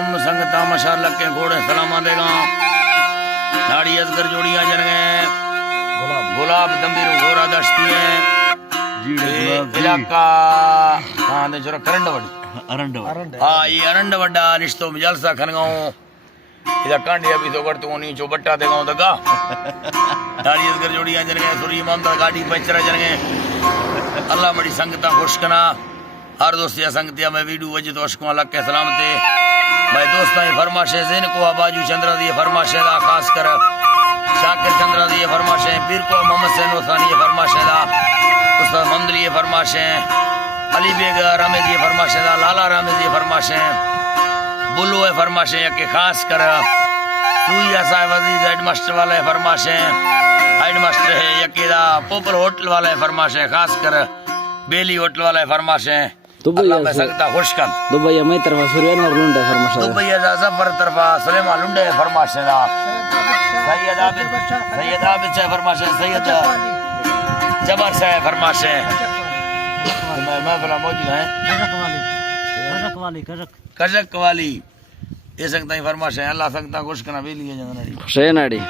तमाम संगता माशाअल्लाह के घोड़े सलामा देगा नाड़ी अजगर जोड़ियां जन गए गुलाब दंबीरो घोड़ा दस्ती है इलाका हां ने जरा करंड वडी हां ये अरंड वड्डा रिश्तो में जलसा खनगांव इधर कांडिया भी तो करतो नी जो बट्टा देगांव दगा नाड़ी अजगर जोड़ियां जन गए सुरी मामदा गाड़ी पंचर जन गए अल्लाह बड़ी संगता खुश कना हर दोस्तिया संगतिया में वीडियो वजह तो अशकों अलग के सलामते भाई दोस्ता ये फरमाशे ज़ैन को बाजू चंद्रा दी फरमाशे दा खास कर शाकिर चंद्रा दी फरमाशे पीर को मोहम्मद सैन वसानी फरमाशे दा उस्ताद मंदली फरमाशे अली बेग रामे दी फरमाशे दा लाला रामे दी फरमाशे बुल्लू फरमाशे के खास कर सुइया साहब अजीज हेडमास्टर वाले फरमाशे हेडमास्टर है यकीदा पोपल होटल वाले फरमाशे खास कर बेली होटल वाले फरमाशे अल्लाह में संगता खुश कर दुबई में तरफा सुरेन और लुंडे फरमाशे दुबई जा जफर तरफा सुलेमान लुंडे फरमाशे दा सैयद आबिद से फरमाशे सैयद जबर से फरमाशे मैं भला मौजूद है कजक वाली ये संगता फरमाशे अल्लाह संगता खुश करना बेली है जंगनाड़ी हुसैन आड़ी